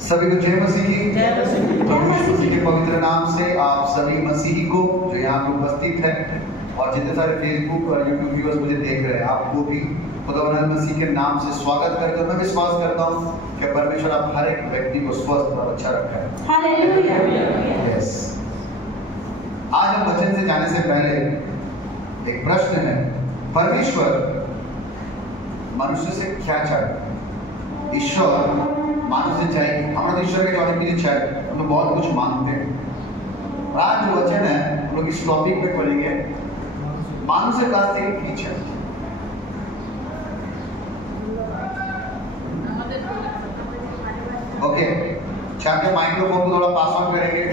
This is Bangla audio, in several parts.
सभी को जय मसीह की। प्रभु यीशु मसीह के पवित्र नाम से आप सभी मसीही को जो यहाँ पे उपस्थित है और जितने सारे फेसबुक और यूट्यूब व्यूअर्स मुझे देख रहे हैं, आपको भी खुदावंद मसीह के नाम से स्वागत करते हुए मैं विश्वास करता हूँ कि परमेश्वर आप हर एक व्यक्ति को स्वस्थ और अच्छा रखा है। हालेलुया। यस। आज हम वचन से जाने से पहले एक प्रश्न है, परमेश्वर मनुष्य से क्या चाहे? ईश्वर मानुष से चाहे, हमारा ईश्वर के अनेक चीजें चाहे, हम लोग बहुत कुछ मांगते हैं। और आज जो वचन है हम लोग इस टॉपिक पे पढ़ेंगे, मानुष से काश से की चाहे। ओके, चाहते माइक्रोफोन को थोड़ा पास ऑन करेंगे,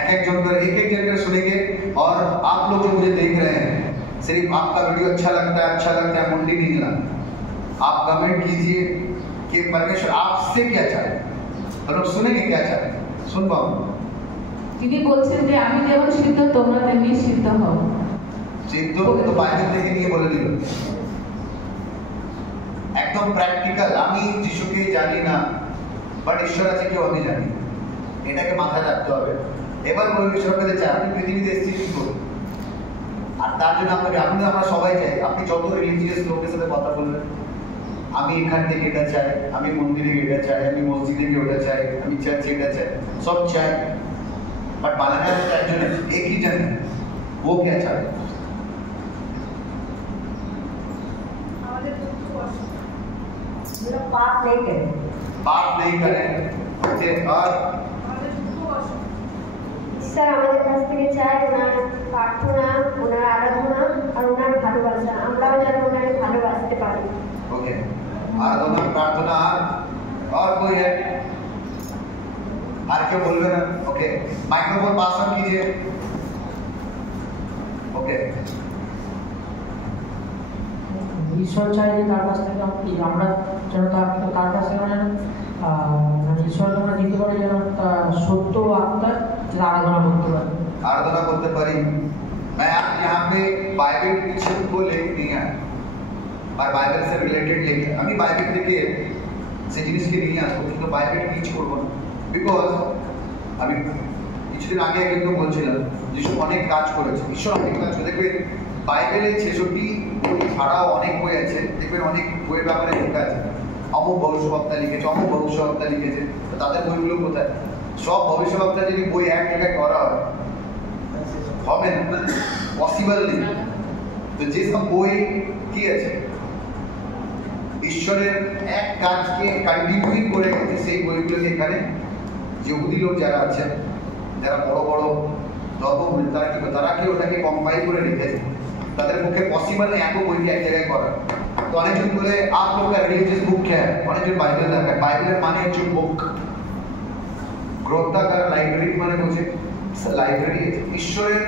एक जन कर सुनेंगे। और आप लोग जो मुझे देख रहे हैं, सिर्फ आपका वीडियो अच्छा लगता है मुंडी नहीं हिलाना। आप कमेंट कीजिए कि परमेश्वर आपसे क्या चाहे, और लोग सुनेंगे क्या चाहे। सुन पाओ তিনি বলছেন যে আমি যেমন সিদ্ধ তোমরা তেমনি সিদ্ধ হও। সিদ্ধ তো বাইবেল থেকে নিয়ে বলে দিল, একদম প্র্যাকটিক্যাল। আমি যিশুকে জানি না, বাট ঈশ্বর আছে কেউ আমি জানি, এটাকে মাথায় রাখতে হবে। এবার বলুন ঈশ্বর কাছে চাই, আপনি পৃথিবীতে এসেছি কি করুন? আর তার জন্য আমরা সবাই চাই, আপনি যত রিলিজিয়াস লোকের সাথে কথা বলবেন, আমি এখান থেকে এটা চাই, আমি মন্দিরে এটা চাই, আমি মসজিদে ওটা চাই, আমি চার্চে এটা চাই, সব চাই। बट बालाना एकजन एक ही जन है, वो क्या चाहे? पाप नहीं करें, पाप नहीं करें। ओके, और ঈশ্বর আমাদের কাছ থেকে চায় ওনার প্রার্থনা, ওনার আরাধনা আর ওনার ভালোবাসা। আমরাও যেন ওনাকে ভালোবাসতে পারি। ओके, आराधना प्रार्थना और कोई है? আর কেউ বলবে না? ওকে, মাইক্রোফোন পাস অন कीजिए। ওকে, ঈশ্বর চাই যে তার কাছ থেকে আমরা যেন তার কাছে মানে ঈশ্বর আমরা দিতে পারি, যেন সত্য আত্মার আরাধনা করতে পারি। आराधना করতে পারি। मैं आज यहाँ पे बाइबल को लेके नहीं आया, और बाइबल से रिलेटेड लेके আমি বাইবেল থেকে সেই জিনিসকে নিয়ে আসবো, কিন্তু বাইবেল টিচ করবো না। বিকজ আমি কিছুদিন আগে কিন্তু বলছিলাম যিশু অনেক কাজ করেছে, ঈশ্বর অনেক কাজ করে। দেখবেন বাইবেলে 66 বই ছাড়াও অনেক বই আছে, দেখবেন অনেক বইয়ের ব্যাপারে লেখা আছে, অমুক ভবিষ্যদ্বক্তা লিখেছে, অমুক ভবিষ্যদ্বক্তা লিখেছে। তাদের বইগুলো কোথায়? সব ভবিষ্যদ্বক্তা যদি বই এক জায়গায় করা হয় হবে না, পসিবল নেই। তো যেসব বই কি আছে ঈশ্বরের এক কাজকে কন্টিনিউ করে গেছে, সেই বইগুলোকে এখানে ইহুদি লোক যারা আছে, যারা বড় বড় ধর্ম, তারা কি ওটাকে কম্পাইল করে রেখেছে। তাদের পক্ষে পসিবল নেই এত বইকে এক জায়গায় করা। তো অনেকজন বলে आप लोग का रिलीजियस बुक क्या है? অনেকজন বাইবেল দেখায়। বাইবেলের মানে হচ্ছে বুক, গ্রন্থাগার, লাইব্রেরি মানে হচ্ছে লাইব্রেরি। ঈশ্বরের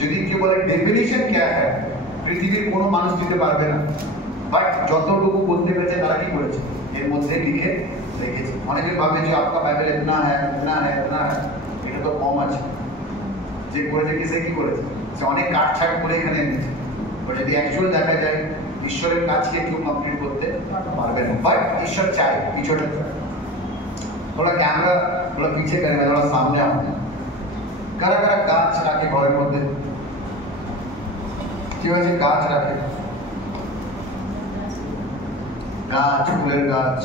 যদি কেউ বলে ডেফিনিশন क्या है, পৃথিবীর কোনো মানুষ দিতে পারবে না। বাট যতটুকু বলতে পেরেছে তারা কি করেছে, এর মধ্যে লিখে রেখেছে। অনেকে ভাবে যে আপনার বাইবেল ইতনা হ্যায়, এটা তো কম আছে। যে করেছে কি, সে কি করেছে, সে অনেক কাটছাট করে এখানে এনেছে। বাট যদি অ্যাকচুয়াল দেখা যায়, ঈশ্বরের কাজকে কেউ কমপ্লিট করতে পারবে না। বাট ঈশ্বর চায় কিছুটা। थोड़ा कैमरा थोड़ा पीछे करेंगे, थोड़ा सामने आओ। কারা কারা গাছ রাখে ঘরের মধ্যে? কি হয়েছে? গাছ রাখে, গাছ, ফুলের গাছ,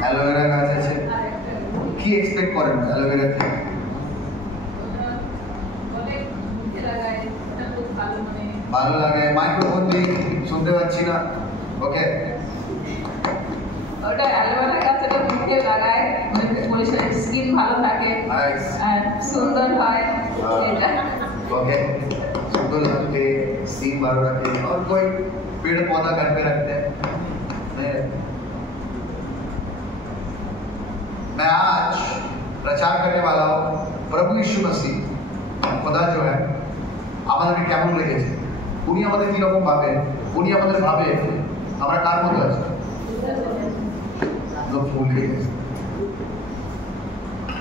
অ্যালোভেরা গাছ আছে। কি এক্সপেক্ট করেন অ্যালোভেরা থেকে? ভালো লাগে। মাইক্রোফোন দিয়ে শুনতে পাচ্ছি না। ওকে, ওটা অ্যালোভেরা গাছ, এটা মুখে লাগায়, মরিচের স্কিন ভালো থাকে আর সুন্দর হয়। এটা ओके, सुंदर लगते, सीन बार रखते। और कोई पेड़ पौधा घर पे रखते हैं? मैं आज प्रचार करने वाला हूँ प्रभु यीशु मसीह खुदा जो है আমাদেরকে কেমন লেগেছে, উনি আমাদের কি রকম ভাবে, উনি আমাদের ভাবে আমরা কার মতো আছি। लोग फूल के,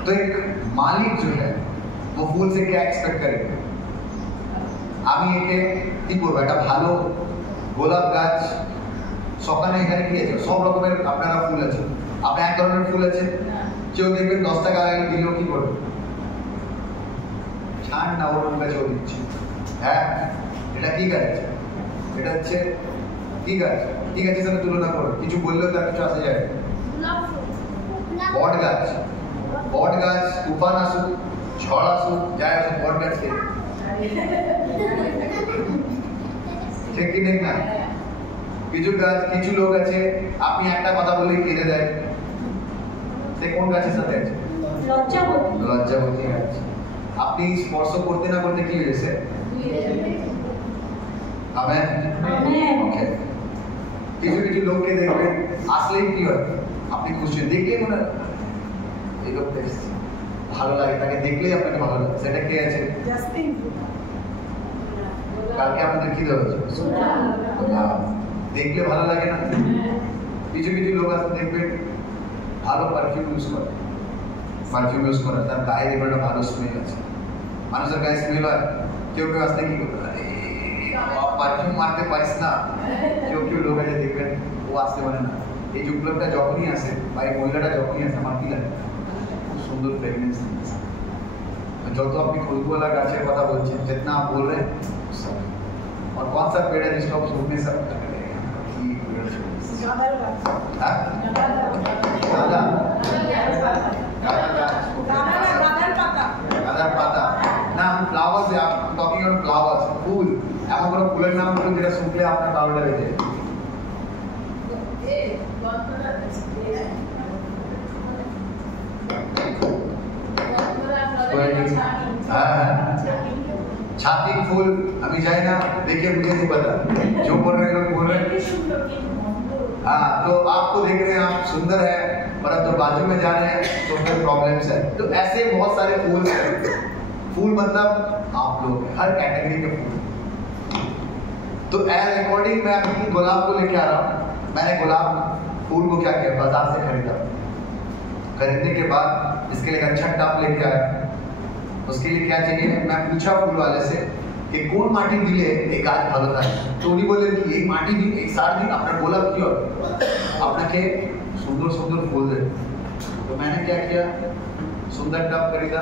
तो एक मालिक जो है वो फूल से क्या एक्सपेक्ट करेगा? আমি একে কি করবো, একটা ভালো গোলাপ গাছ সকালে এখানে কি আছে সব রকমের আপনারা ফুল আছে আপনি এক ধরনের ফুল আছে কেউ দেখবেন 10 টাকা আগে দিলেও কি করবে ছাড় না ওর কাছে দিচ্ছে হ্যাঁ এটা কি গাছ এটা হচ্ছে কি গাছ ঠিক আছে সাথে তুলনা করো কিছু বললেও তার কিছু আসে যায় বট গাছ তুফান আসুক ঝড় আসুক যায় আসুক বট গাছ কে ঠিক কি নেই না কিছু লোক আছে আপনি একটা কথা বলে কেটে দেয় সে কোন গাছের সাথে আছে লজ্জাবতী গাছ আপনি স্পর্শ করতে না করতে কি হয়েছে আমেন ওকে কিছু লোককে দেখবেন আসলেই কি হয় আপনি খুশি দেখলেই মনে হয় এই লোকটা ভালো লাগে তাকে দেখলেই আপনাকে ভালো লাগে সেটা কে আছে কালকে আপনাদের কি দেওয়া হয়েছে দেখলে ভালো লাগে না কিছু লোক আছে দেখবেন ভালো পারফিউম ইউজ করে তার গায়ে দেখবেন একটা ভালো স্মেল আছে মানুষের গায়ে স্মেল হয় কেউ আসতে কি করতে পারফিউম মারতে পারিস না কেউ লোক আছে দেখবেন ও আসতে পারে না এই যুগলোকটা যখনই আসে বা এই মহিলাটা যখনই আসে আমার কি লাগে খুব সুন্দর ফ্রেগনেন্স যত আপনি खुशबूवाला गाछের কথা বলছেন जितना आप बोल रहे हैं और कौन सा पेड़ है जिसको आप सूखने से গাঁদার পাতা না flowers I am talking on flowers ফুল এমন কোনো ফুলের নাম বলুন যেটা শুকলে আপনার ভালো লাগে छाती फूल अभी जाए ना देखिए मुझे नहीं पता जो बोल रहे लोग बोल रहे हैं हाँ तो आपको देख रहे हैं आप सुंदर है पर अब तो बाजू में जा रहे हैं तो फिर प्रॉब्लम्स है तो ऐसे बहुत सारे फूल हैं फूल मतलब आप लोग हर कैटेगरी के फूल तो एज अकॉर्डिंग मैं अपनी गुलाब को लेके आ रहा हूँ मैंने गुलाब फूल को क्या किया बाजार से खरीदने के बाद इसके लिए अच्छा टब लेके आया उसके लिए क्या चाहिए मैं पूछा फूल वाले से कि कौन माटी दिले एक गाछ ভালো থাকে তো উনি বললেন কি এই মাটি দিন এক সার দিন আপনার গোলাপ কি হবে আপনাকে सुंदर सुंदर फूल दे तो मैंने क्या किया सुंदर टब खरीदा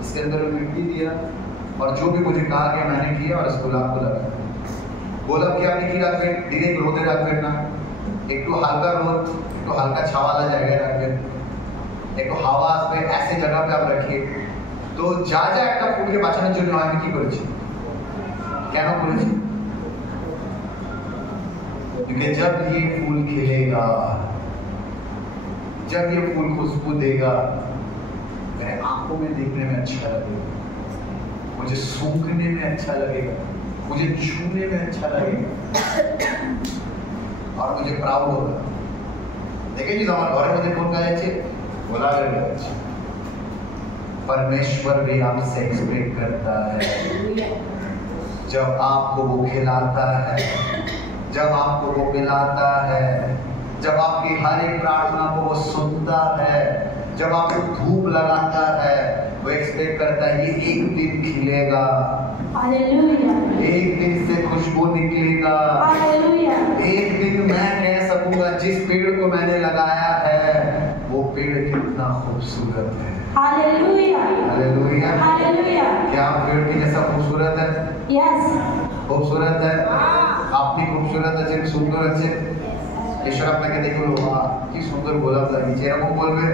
इसके अंदर मिट्टी दिया और जो भी मुझे कहा गया मैंने किया और इस गुलाब को लगाया গোলাপ কি আপনি কি রাখবেন ধীরে রোদে রাখবেন না একটু হালকা রোদ একটু হালকা ছাওয়ালা জায়গায় রাখবেন একটু হাওয়া আসবে ऐसे जगह पे आप रखिए तो যা যা একটা ফুলকে বাঁচানোর জন্য আমি কি করেছি কেন করেছি क्योंकि जब ये फूल खिलेगा जब ये फूल खुशबू देगा मेरे आंखों में देखने में अच्छा लगेगा मुझे सूंघने में अच्छा लगेगा मुझे छूने में अच्छा लगेगा और मुझे प्राउड होगा देखिए हमारे घर में कौन गाय है गोलाब गाछ परमेश्वर भी आपसे एक्सपेक्ट करता है जब आपको वो खिलाता है जब आपको वो मिलाता है जब आपकी हर एक प्रार्थना को वो सुनता है जब आपको धूप लगाता है वो एक्सपेक्ट करता है ये एक दिन खिलेगा हालेलुया एक दिन से खुशबू निकलेगा हालेलुया एक दिन मैं कह सकूंगा जिस पेड़ को मैंने लगाया है वो पेड़ कितना खूबसूरत है हालेलुया हालेलुया हालेलुया क्या आप पेड़ के जैसा खूबसूरत है यस खूबसूरत है আপনি खूबसूरत আছেন সুন্দর আছেন ঈশ্বর আপনাকে দেখলো কি সুন্দর গোলাপ লাগিয়েছে এরকম বলবে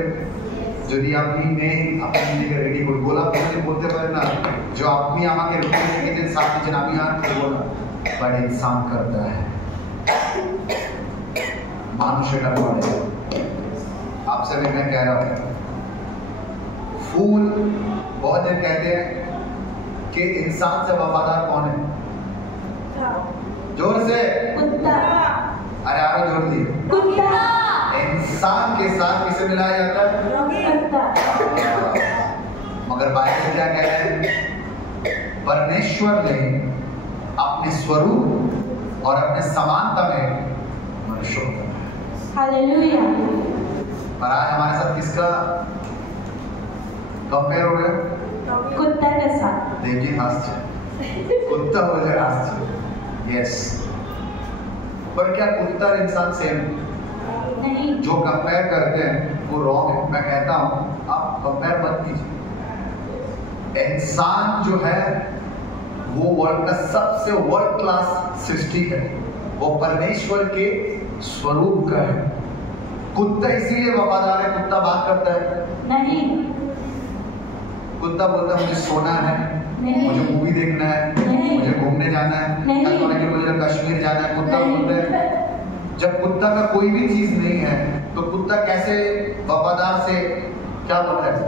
যদি আপনি নেই আপনি নিজেকে রেডি করুন গোলাপ আপনি বলতে পারেন না যে আপনি আমাকে রুখে রেখেছেন সাথ দিয়েছেন আমি আর করবো না বাট ইনসান করতা है মানুষ এটা করে आपसे भी मैं कह रहा हूँ फूल बहुत देर कहते हैं कि इंसान से वफादार कौन है जोर से कुत्ता अरे आगे जोर दिए कुत्ता इंसान के साथ किसे मिलाया जाता है कुत्ता मगर बाइबल क्या कह रहे हैं परमेश्वर ने अपने स्वरूप और अपने समानता में मनुष्य को बनाया हालेलुया पर आज हमारे साथ किसका कंपेयर हो गया कुत्ता के साथ देवजी हंस कुत्ता हो जाए हंस यस पर क्या कुत्ता और इंसान सेम नहीं। जो कंपेयर करते हैं वो रॉन्ग है। मैं कहता हूँ आप कंपेयर मत कीजिए। इंसान जो है वो वर्ल्ड का सबसे वर्ल्ड क्लास सृष्टि है, वो परमेश्वर के स्वरूप का है। कुत्ता इसीलिए वफादार है, कुत्ता बात करता है नहीं। कुत्ता बोलता है मुझे सोना है, नहीं। मुझे मूवी देखना है, नहीं। मुझे घूमने जाना है, नहीं। कल को मुझे कश्मीर जाना है। कुत्ता नहीं। बोलता है। जब कुत्ता का कोई भी चीज नहीं है तो कुत्ता कैसे वफादार से क्या बोलता है?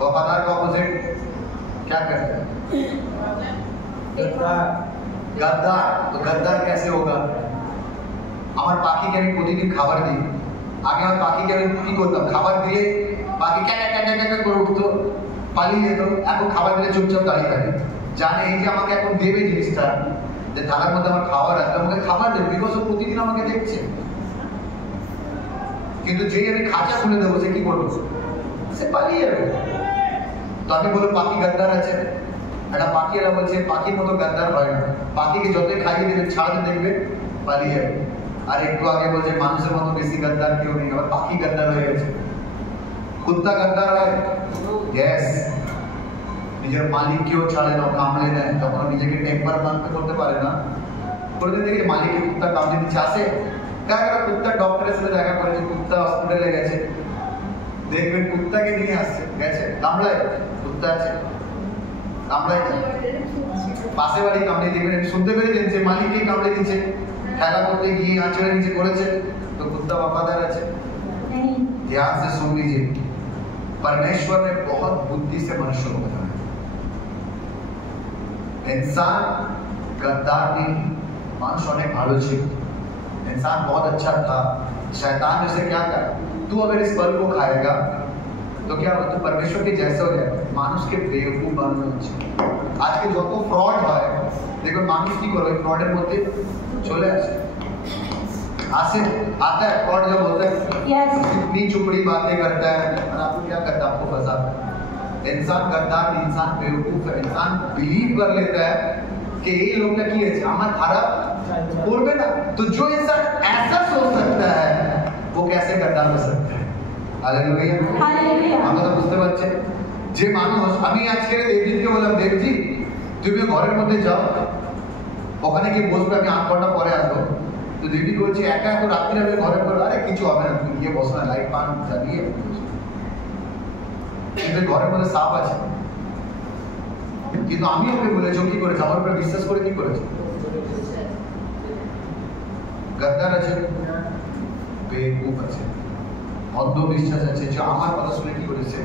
वफादार का ऑपोजिट क्या करता है? गद्दार। तो गद्दार कैसे होगा? আমার পাখিকে আমি প্রতিদিন খাবার দিই, আগে আমার পাখিকে আমি কি করতাম, খাবার দিলে পাখি ক্যাকা ক্যাকা ক্যাকা করে উঠতো, পালিয়ে যেত। এখন খাবার দিলে চুপচাপ দাঁড়িয়ে থাকে, জানে এই যে আমাকে এখন দেবে জিনিসটা, যে থালার মধ্যে আমার খাবার আছে, আমাকে খাবার দেবে, বিকজ ও প্রতিদিন আমাকে দেখছে। কিন্তু যেই আমি খাঁচা খুলে দেবো সে কি করবো? সে পালিয়ে যাবে। তো আমি বলবো পাখি গদ্দার আছে, একটা পাখি এরা বলছে পাখির মতো গদ্দার হয় না, পাখিকে যতই খাইয়ে দেবে ছাড়তে দেখবে পালিয়ে যাবে। আর একটু আগে বলছে মানুষের মতো বেশি গদ্দার কেউ নেই, আবার পাখি গদ্দার হয়ে গেছে। কুত্তা গদ্দার হয়, ইয়েস, নিজের মালিককেও ছাড়ে না, কামড়ে নেয়, তখন নিজেকে টেম্পার মানতে করতে পারে না। কোনোদিন দেখি মালিককে কুত্তা কামড়ে দিচ্ছে, আসে কারা কুত্তা ডক্টরের সাথে দেখা করেছে, কুত্তা হসপিটালে গেছে, দেখবেন কুত্তাকে নিয়ে আসছে, গেছে কামড়ায়, কুত্তা আছে কামড়ায় না, পাশে বাড়ি কামড়ে দেখবেন, শুনতে পেরেছেন যে মালিককে কামড়ে দিচ্ছে, খেলা করতে গিয়ে आंचल नीचे করেছে, तो कुत्ता वफादार আছে? नहीं। ध्यान से सुन लीजिए, परमेश्वर ने बहुत बुद्धि से मनुष्य को बनाया। इंसान गद्दार नहीं, मानुष अनेक भालो ছিল, इंसान बहुत अच्छा था। शैतान ने उसे क्या कहा, तू अगर इस फल को खाएगा तो क्या हो, तू परमेश्वर के जैसे हो जाएगा। মানুষকে বেवकूफ বানানো হচ্ছে। আজকে যত ফ্রড হয়, देखो মানুষ কি করে ফ্রডের মধ্যে चले आसे आता है। फ्रॉड जब होता है Yes. इतनी चुपड़ी बातें करता है और आपको क्या करता है, आपको फंसाता है। इंसान गद्दार, इंसान बेवकूफ है, इंसान बिलीव कर लेता है कि ये लोग ने किए हमारा खाराप করবে না। तो जो इंसान ऐसा सोच सकता है वो कैसे गद्दार हो सकता है? Hallelujah, hallelujah. আমরা তো বুঝতে পারছি যে মানুষ, আমি আজকে দেবজিৎকে বললাম দেবজি তুমি ঘরের মধ্যে যাও, ওখানে গিয়ে বসবে, আমি 8 ঘন্টা পরে আসবো। তো দিদি বলছে একা এত রাত্রে আমি ঘরে পড়ে, আরে কিছু হবে না, তুমি গিয়ে বসো না, লাইট পান জ্বালিয়ে। কিন্তু ঘরের মধ্যে সাপ আছে, কিন্তু আমি ওকে বলেছি, কি করেছে আমার উপরে বিশ্বাস করে কি করেছে? গদ্দার আছে, বেকুব আছে, অন্ধবিশ্বাস আছে, যে আমার কথা শুনে কি করেছে?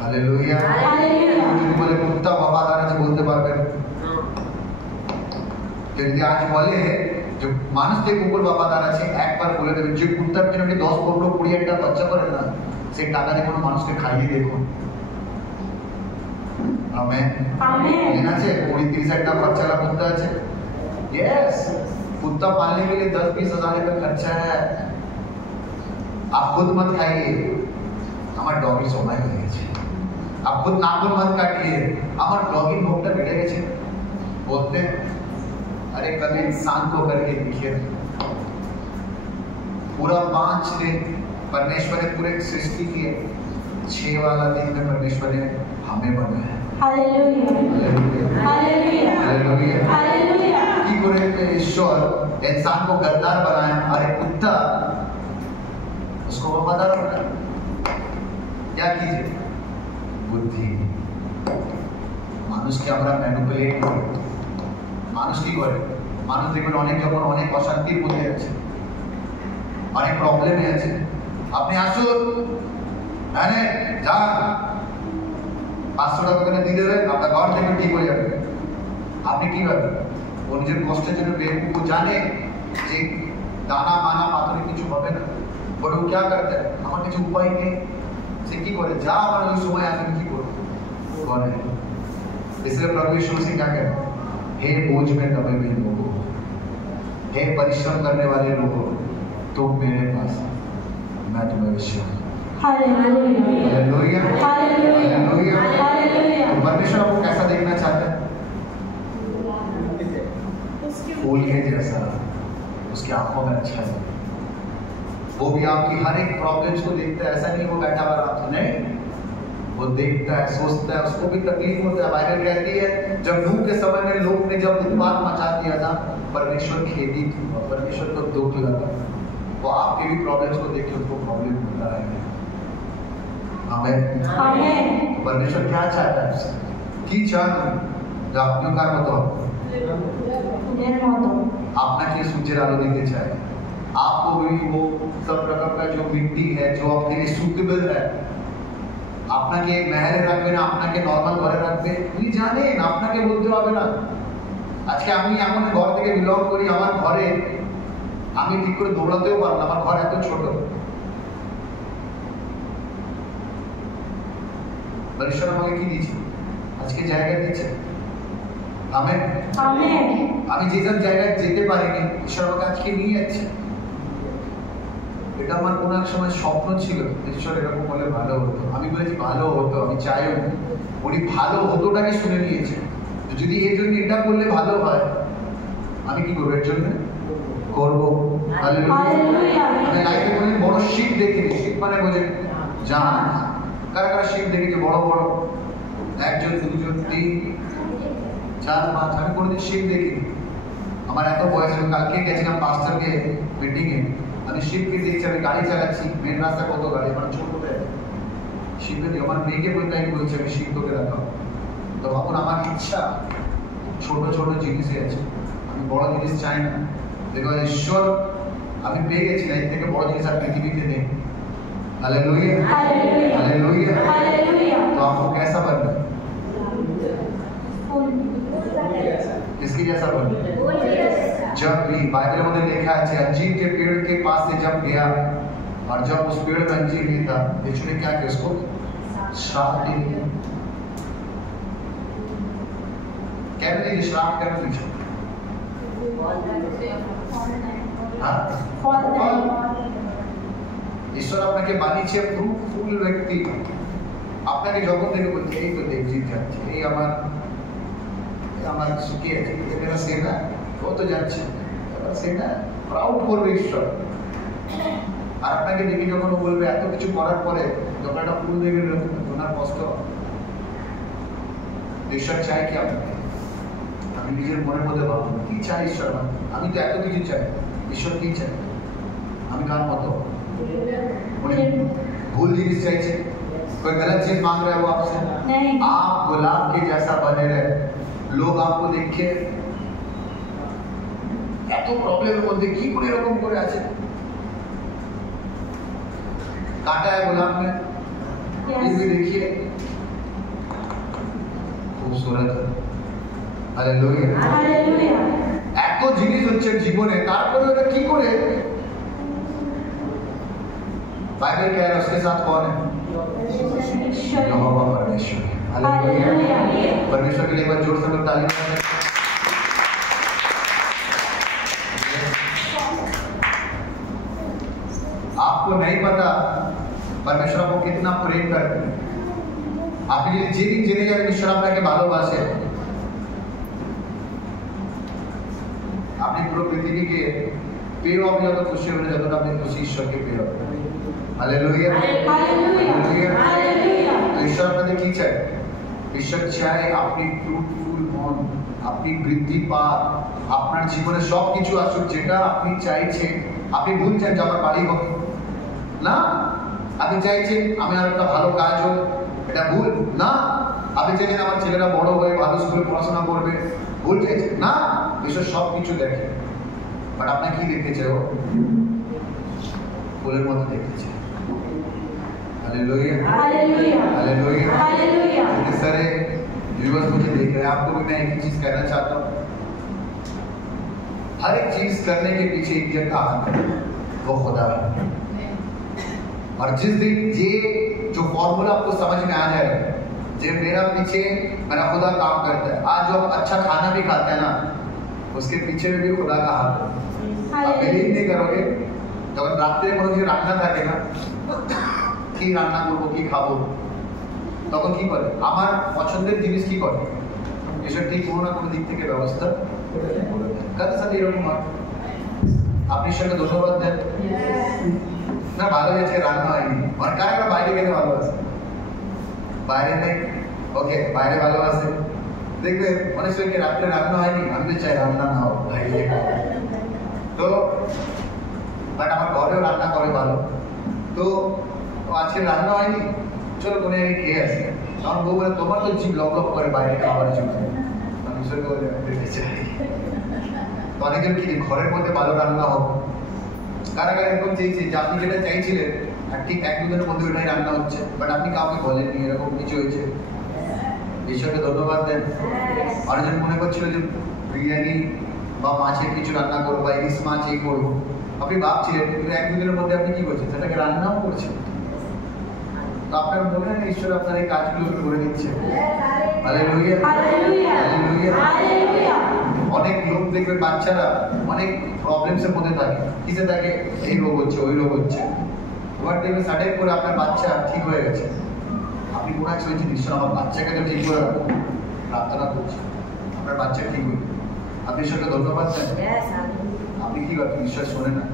हालेलुया। हालेलुया। যদি বলে কুত্তা वफादार আছে বলতে পারবেন? যদি আজ বলে যে মানুষ থেকে কুকুর वफादार আছে, একবার বলে দেবেন যে কুত্তার জন্য 10, 15, 20টা বাচ্চা করে না, সেই টাকা দিয়ে কোনো মানুষকে খাইয়ে দেখুন। আমেন, आमेन। लेना चाहिए 20-30 का खर्चा वाला कुत्ता है। यस, कुत्ता पालने के लिए 10-20 हजार का खर्चा है। आप खुद मत खाइए, আমার ডগি সময় হয়ে গেছে, आप खुद नाखून मत काटिए, আমার ডগি ভোগটা বেড়ে গেছে। बोलते अरे कभी इंसान को करके देखिए, पूरा 5 दिन परमेश्वर ने पूरे सृष्टि की, 6 वाला दिन में परमेश्वर ने हमें बनाया। हालेलुया। हालेलुया। हालेलुया। हालेलुया। কি করে ईश्वर इंसान को गद्दार बनाया, अरे कुत्ता उसको वफादार बनाया। क्या कीजिए? बुद्धि। মানুষকে আমরা ম্যানিপুলেট করি। মানুষ কি করে? মানুষ দেখবেন অনেক যখন অনেক অশান্তির মধ্যে আছে, অনেক প্রবলেমে আছে, আপনি আসুন, হ্যাঁ যান, 500 টাকা করে দিয়ে দেবেন, আপনার ঘর থেকে ঠিক হয়ে যাবে। আপনি কি ভাবেন? ও নিজের কষ্টের জন্য বেকুব, জানে যে দানা মানা পাথরে কিছু হবে না, বড় ও क्या करता है, আমার কিছু উপায় নেই, সে কি করে, যা আমার ওই সময় আসবে কি করবো করে। इसलिए प्रभु यीशु मसीह क्या कहते हैं, हे बोझ में दबे हुए लोगों, हे परिश्रम करने वाले लोगों, तुम मेरे पास, मैं तुम्हें विश्राम। Hallelujah. Hallelujah. Hallelujah. Hallelujah. Hallelujah. तो परमेश्वर आपको कैसा देखना चाहता है? फूल के जैसा, उसकी आंखों में अच्छा है। वो भी आपकी हर एक प्रॉब्लम्स को देखता है, ऐसा नहीं वो बैठा हुआ रात को, नहीं, वो देखता है, सोचता है, उसको भी तकलीफ होता है। बाइबल कहती है जब नूह के समय में लोग ने जब उत्पात मचा दिया था, परमेश्वर खेदित हुआ, परमेश्वर को दुख लगा। वो आपके भी प्रॉब्लम्स को देख के उसको प्रॉब्लम होता है। आमीन। आमीन। परमेश्वर क्या चाहता है उससे? কি চান আপনার মতো আপনাকে সূর্যের আলো দিতে চায়। आपको भी वो सब प्रकार का जो मिट्टी है जो आपके लिए सूटेबल है, আপনাকে মহলে রাখবে না, আপনাকে নরমাল ঘরে রাখবে, উনি জানেন, আপনাকে বলতে হবে না। আজকে আমি এমন ঘর থেকে বিলং করি, আমার ঘরে আমি ঠিক করে দৌড়াতেও পারবো না, আমার ঘর এত ছোট। परमेश्वर আমাকে কি দিয়েছে? আজকে জায়গা দিয়েছে। আমেন। আমেন। আমি যেসব জায়গায় যেতে পারিনি, ঈশ্বর আমাকে আজকে নিয়ে যাচ্ছে। এটা আমার কোনো এক সময় স্বপ্ন ছিল, ঈশ্বর এরকম বলে ভালো হতো। আমি বলেছি ভালো হতো, আমি চাইও। উনি ভালো হতোটাকে শুনে নিয়েছে। যদি এর জন্য এটা করলে ভালো হয়, আমি কি করবো? এর জন্য করবো। হালেলুয়া। আমি লাইফে কোনো বড় শিপ দেখিনি। শিপ মানে বোঝেন জাহাজ। কারা কারা শিপ দেখেছে বড় বড়? একজন, দুজন, তিন, চার, পাঁচ। আমি কোনোদিন শিপ দেখিনি। আমার এত বয়স হলো, কালকে গেছিলাম পাস্টারকে মিটিংয়ে, আমি শিপকে দেখছি, আমি গাড়ি চালাচ্ছি, মেন রাস্তা কত গাড়ি, মানে ছোট শিপে আমার মেয়েকে বলতে বলছে আমি শিপ তোকে দেখাবো। তো তখন আমার ইচ্ছা ছোট ছোট জিনিসই আছে, আমি বড় জিনিস চাই না। বিকজ ঈশ্বর আমি পেয়ে গেছি, এর থেকে বড় জিনিস আর পৃথিবীতে নেই। Hallelujah, hallelujah, hallelujah. तो आपको कैसा बनना है? किसकी जैसा बनना है? जब भी बाइबल में लिखा है अंजीर के पेड़ के पास से जब गया और जब उस पेड़ में अंजीर नहीं था, यीशु ने क्या किया? उसको श्राप दे दिया। क्या बोले? श्राप करना पीछे ঈশ্বর আপনাকে বানিয়েছে ফ্রুটফুল ব্যক্তি। আপনাকে যখন দেখে বলছে এই তো দেখজিৎ যাচ্ছে, এই আমার শুকিয়ে আছে, এটা সেটা, ও তো যাচ্ছে, সেটা প্রাউড করবে ঈশ্বর। আর আপনাকে দেখে যখন বলবে এত কিছু করার পরে যখন একটা ফুল দেখে ওনার কষ্ট, ঈশ্বর চাই কি আপনাকে? আমি নিজের মনের মধ্যে ভাববো কি চাই ঈশ্বর? আমি তো এত কিছু চাই, ঈশ্বর কি চাই? আমি কার মতো? भूल चीज चाहिए, कोई गलत चीज मांग रहे हो आपसे नहीं। आप गुलाब के जैसा बने रहे, लोग आपको देख के এত প্রবলেমের মধ্যে কি করে এরকম করে আছে, काटा है गुलाब में, ये भी देखिए खूबसूरत है। Hallelujah, hallelujah. এত জিনিস হচ্ছে জীবনে, তারপরে ওটা কি করে? बाइबल कह रहा है उसके साथ कौन है? यहोवा परमेश्वर। हालेलुया। परमेश्वर के लिए एक बार जोर से लोग ताली बजाएं। आपको नहीं पता परमेश्वर आपको कितना प्रेम करते हैं। আপনি যদি যেদিন জেনে যাবেন ঈশ্বর আপনাকে ভালোবাসে, আপনি পুরো পৃথিবীকে পেয়েও আপনি যত খুশি হবেন, যতটা আপনি খুশি ঈশ্বরকে পেয়ে হবেন। Hallelujah, hallelujah, hallelujah. तो ईश्वर আপনাদের কি চায়? ঈশ্বর চায় আপনি ফ্রুটফুল হন, আপনি বৃদ্ধি পান, আপনার জীবনে সব কিছু আসুক যেটা আপনি চাইছেন। আপনি বলছেন যে আমার বাড়ি হোক না, আপনি চাইছেন আমি আর একটা ভালো কাজ হোক, এটা ভুল না। আপনি চাইছেন আমার ছেলেরা বড় হয়ে ভালো স্কুলে পড়াশোনা করবে, ভুল চাইছেন না। ঈশ্বর সব কিছু দেখে, বাট আপনি কি দেখতে চাই? ফুলের মতো দেখতে চাই। Hallelujah, hallelujah, hallelujah, hallelujah. इतने सारे व्यूअर्स मुझे देख रहे हैं, आपको भी मैं एक चीज कहना चाहता हूँ, हर एक चीज करने के पीछे एक जगह हाथ है, वो खुदा है। और जिस दिन ये जो फॉर्मूला आपको समझ में आ जाए, जो मेरा पीछे मेरा खुदा काम करता है, आज जो आप अच्छा खाना भी खाते हैं ना, उसके पीछे में भी खुदा का हाथ है। आप बिलीव नहीं करोगे, जब रात्रे কোনো কিছু রান্না থাকে না, কি রান্না করব, কি খাবো, তখন কি করে? আমার পছন্দের জিনিস কি করে? এসব ঠিক কোনো না কোনো দিক থেকে ব্যবস্থা করে দেয়। সাথে সাথে এরকম হয়। আপনি ঈশ্বরকে ধন্যবাদ দেন না, ভালো হয়েছে রান্না হয়নি। মানে কারা বাইরে খেতে ভালোবাসে? বাইরে নেই, ওকে বাইরে ভালোবাসে। দেখবেন অনেক সময় রাত্রে রান্না হয়নি, আমি তো চাই রান্না না হোক, বাইরে তো বাট আমার ঘরেও রান্না করে ভালো। তো আজকে রান্না হয়নি, চলো কোনে আমি খেয়ে আসি। আমার বউ বলে তোমার তো জিভ লক লক করে বাইরে খাবারের জন্য। আমি ঈশ্বরকে বলে খেতে চাই। তো অনেকের কি ঘরের মধ্যে ভালো রান্না হোক, কারা কারা এরকম চেয়েছে যে আপনি যেটা চাইছিলেন আর ঠিক এক দুদিনের মধ্যে ওটাই রান্না হচ্ছে, বাট আপনি কাউকে বলেননি এরকম কিছু হয়েছে? ঈশ্বরকে ধন্যবাদ দেন। অনেকজন মনে করছিল যে বিরিয়ানি বা মাছের কিছু রান্না করবো বা ইলিশ মাছ এই করবো, আপনি ভাবছিলেন, কিন্তু এক দুদিনের মধ্যে আপনি কি করছেন? সেটাকে রান্নাও করছেন। তো আপনার মনে হয় ঈশ্বর আপনার এই কাজগুলো করে দিচ্ছে। Hallelujah, hallelujah. অনেক লোক দেখবে বাচ্চারা অনেক প্রবলেমস এর মধ্যে থাকে, কিসে থাকে? এই রোগ হচ্ছে, ওই রোগ হচ্ছে। এবার দেখবে সাডেন করে আপনার বাচ্চা ঠিক হয়ে গেছে। আপনি মনে আছে বলছেন ঈশ্বর আমার বাচ্চাকে তো ঠিক করে রাখো, প্রার্থনা করছি আপনার বাচ্চা ঠিক হয়ে। আপনি ঈশ্বরকে ধন্যবাদ দেন। আপনি কি করছেন? ঈশ্বর শোনে না,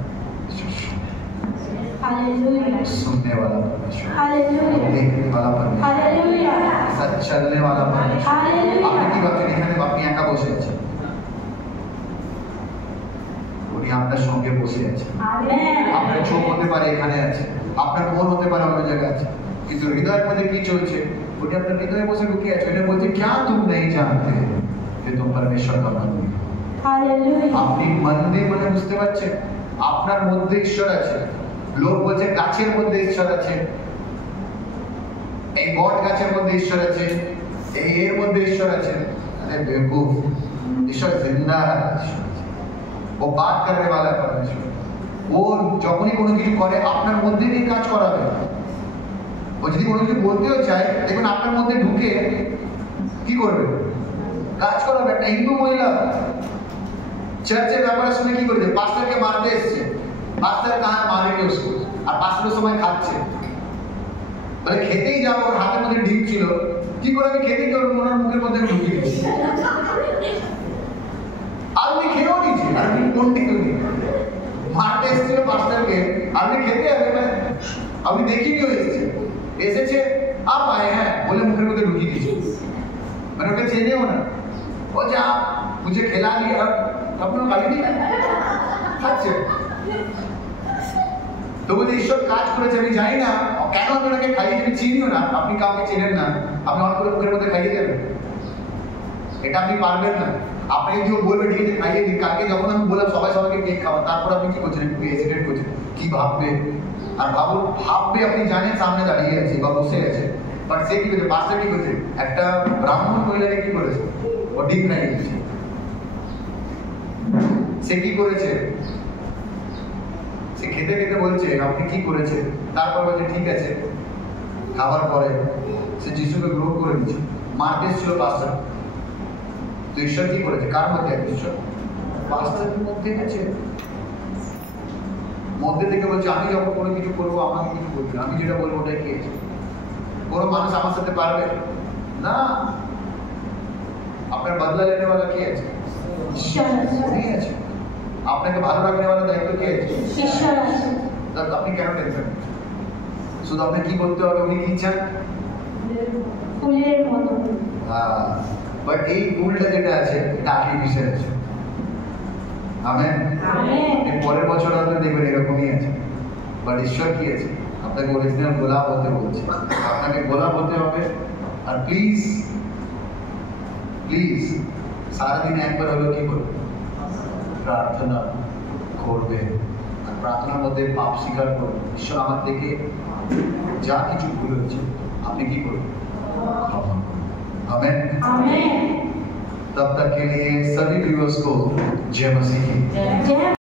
सुनने वाला परमेश्वर, देखने वाला परमेश्वर, साथ चलने वाला परमेश्वर। আপনি কি ভাবছেন এখানে আপনি একা বসে আছেন? উনি আপনার সঙ্গে বসে আছেন। আপনার চোখ হতে পারে এখানে আছে, আপনার মন হতে পারে অন্য জায়গায় আছে, কিন্তু হৃদয়ের মধ্যে কি চলছে? উনি আপনার হৃদয়ে বসে ঢুকে আছে। উনি বলছে क्या तुम नहीं जानते कि तुम परमेश्वर का मंदिर। আপনি মন্দির মানে বুঝতে পারছেন? আপনার মধ্যে ঈশ্বর আছে। লোক বলছে গাছের মধ্যে ঈশ্বর আছে, এই বট গাছের মধ্যে ঈশ্বর আছে, এই এর মধ্যে ঈশ্বর আছে। আরে বেवकूफ, ঈশ্বর জিন্দা है, ও बात करने वाला है परमेश्वर। ও যখনই কোনো কিছু করে আপনার মধ্যে দিয়ে কাজ করাবে। ও যদি কোনো কিছু বলতেও চায়, দেখুন আপনার মধ্যে ঢুকে কি করবে? কাজ করাবে। একটা হিন্দু মহিলা চার্চের ব্যাপারে শুনে কি করেছে? পাস্টারকে মারতে এসেছে। পাস্টার কাহা মারেনি उसको, আর পাস্টারের সময় খাচ্ছে, বলে খেতেই যাবো, ওর হাতের মধ্যে ডিম ছিল, কি করে আমি খেতে গিয়ে ওনার মুখের মধ্যে ঢুকিয়ে দিচ্ছি। আর উনি খেয়েও নিয়েছে, আর উনি কোনটিকে মারতে এসেছিল পাস্টারকে, আর উনি খেতে যাবে, আপনি দেখিনিও এসেছে আপ আয়ে হ্যাঁ বলে মুখের মধ্যে ঢুকিয়ে দিয়েছে। মানে ওকে চেনেও না। ও যা মুঝে খেলা দিয়া আপনার গালি দিয়ে খাচ্ছে। তো বলতে ঈশ্বর কাজ করেছে, আমি জানি না কেন আমি ওনাকে খাইয়ে, আমি চিনিও না। আপনি কাউকে চেনেন না, আপনি অনেক করে মুখের মধ্যে খাইয়ে দেবেন, এটা আপনি পারবেন না। আপনি যদি বলবে ঠিক আছে খাইয়ে দিন, কালকে যখন আমি বললাম সবাই সবাইকে কেক খাওয়া, তারপর আপনি কি করছেন? একটু হেজিটেট করছেন, কি ভাববে। আর ভাববে আপনি জানেন সামনে দাঁড়িয়ে আছে বা বসে আছে, বাট সে কি করছে? পাস্টার কি করছে? একটা ব্রাহ্মণ মহিলাকে কি করেছে? ও ডিম খাইয়ে দিচ্ছে। সে কি করেছে? সে খেতে খেতে বলছে আপনি কি করেছে? তারপর বলছে ঠিক আছে। খাবার পরে সে যিশুকে গ্রহণ করে নিচ্ছে। মার্কেস ছিল পাস্টার। তো ঈশ্বর কি করেছে? কার মধ্যে? ঈশ্বর পাস্টারের মধ্যে গেছে, মধ্যে থেকে বলছে আমি যখন কোনো কিছু করবো আমাকে কিছু করবে, আমি যেটা বলবো ওটাই খেয়েছে। কোনো মানুষ আমার সাথে পারবে না। আপনার বদলা লেনে वाला কে আছে? ঈশ্বর আছে। আপনাকে ভালো রাখনে वाला দায়িত্ব কে আছে? ঈশ্বর আছে। তবে আপনি কেন টেনশন? শুধু আপনি কি করতে হবে? উনি কি চান? ফুলের মতো। হ্যাঁ, বাট এই ফুলটা যেটা আছে এটা আর্টিফিশিয়াল আছে। Amen, amen. এর পরের বছর হয়তো দেখবেন এরকমই আছে। বাট ঈশ্বর কি আছে? আপনাকে অরিজিনাল গোলাপ হতে বলছে। আপনাকে গোলাপ হতে হবে। আর প্লিজ প্লিজ সারাদিন একবার হলো কি করবে? প্রার্থনা করবে। আর প্রার্থনার মধ্যে পাপ স্বীকার করবে। ঈশ্বর আমার থেকে যা কিছু ভুল হচ্ছে আপনি কি করবেন? आमेन, आमेन। तब तक के लिए सभी व्यूअर्स को जय मसीह की।